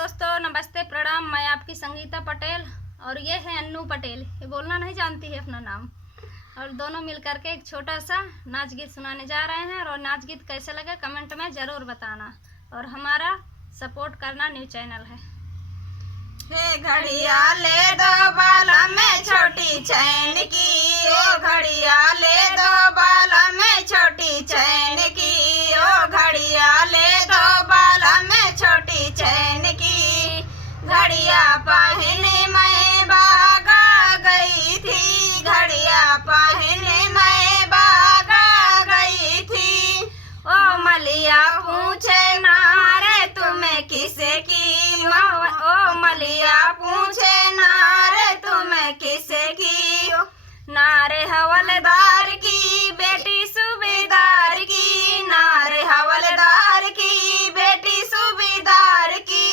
दोस्तों, नमस्ते, प्रणाम। मैं आपकी संगीता पटेल और ये है अन्नू पटेल। ये बोलना नहीं जानती है अपना नाम। और दोनों मिल करके एक छोटा सा नाच गीत सुनाने जा रहे हैं। और नाच गीत कैसे लगे कमेंट में ज़रूर बताना और हमारा सपोर्ट करना। न्यू चैनल है। हे घड़िया ले दो बाला में छोटी चैन की, ओ घड़िया ले दो बाला में छोटी चैन की, ओ घड़िया ले दो बाला में छोटी चैन की। घड़िया पहने मैं बागा गई थी, घड़िया पहने मैं बागा गई थी। ओ मलिया पूछे नारे तुम्हें किसे की, ओ मलिया पूछे नारे तुम्हें किसे की। नारे हवलदार की बेटी सूबेदार की, नारे हवलदार की बेटी सूबेदार की।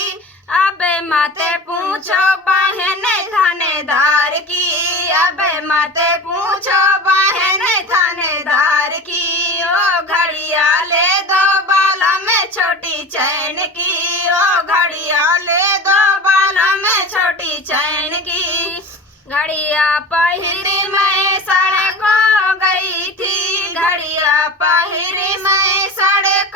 अबे माते पूछो बहन थानेदार की, अबे माते पूछो बहन थानेदार की। ओ घड़िया ले दो बाला में छोटी चैन की, ओ घड़िया ले दो बाला में छोटी चैन की। घड़िया पहिरी मैं सड़क गई थी, घड़िया पहिरी मैं सड़क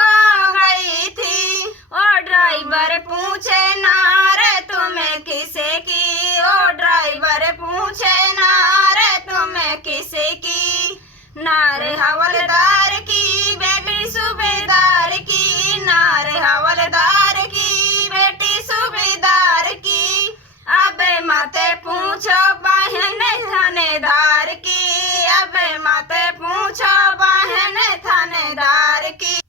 गई थी। ओ ड्राइवर पूछे नारे तुम्हें किसे की, ओ ड्राइवर पूछे नारे तुम्हें किसे की। नारे हवलदार की बेटी सूबेदार की, नारे हवलदार की बेटी सूबेदार की। अबे माते पूछो बहन थानेदार की, अबे माते पूछो बहन थानेदार की।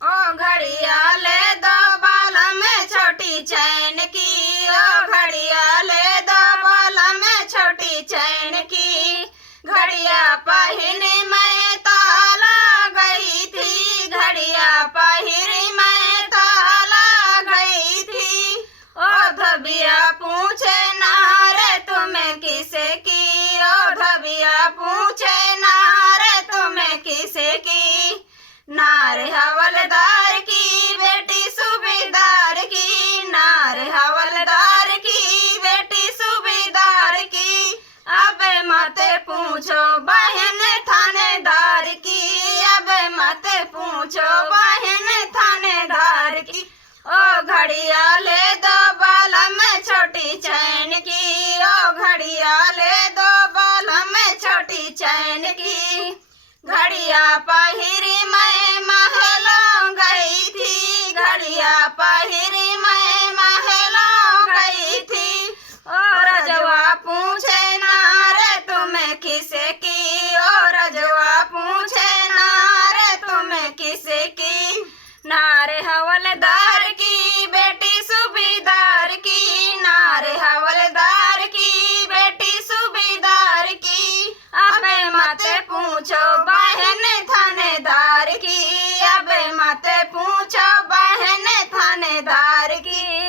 ओ घड़िया ले दो बाला में छोटी चैन की, ओ घड़िया ले दो बाला में छोटी चैन की। घड़िया पहिने मैं ताला गई थी, घड़िया पहिरी मैं ताला गई थी। ओ धबिया पूछे नारे तुम्हें किसे की, ओ धबिया पूछे नारे तुम्हें किसे की। नारे हवलदार की बेटी सूबेदार की, नारे हवलदार की बेटी सूबेदार की। अबे माते पूछो बहन थानेदार की, अबे माते पूछो बहन थानेदार की। ओ घड़िया ले दो बाला में छोटी चैन की, ओ घड़िया ले दो बाला में छोटी चैन की। घड़िया पहिरी मैं महलों गई थी, घड़िया पहिरी मैं महलों गई थी। ओ रजवा पूछे नारे तुम्हें किसे की, ओ रजवा पूछे नारे तुम्हें किसे की। नारे हवलदार की बेटी सूबेदार की, नारे हवलदार की बेटी सूबेदार की। अबे माते पूछो बहन थानेदार की, अबे माते पूछो बहन थानेदार की।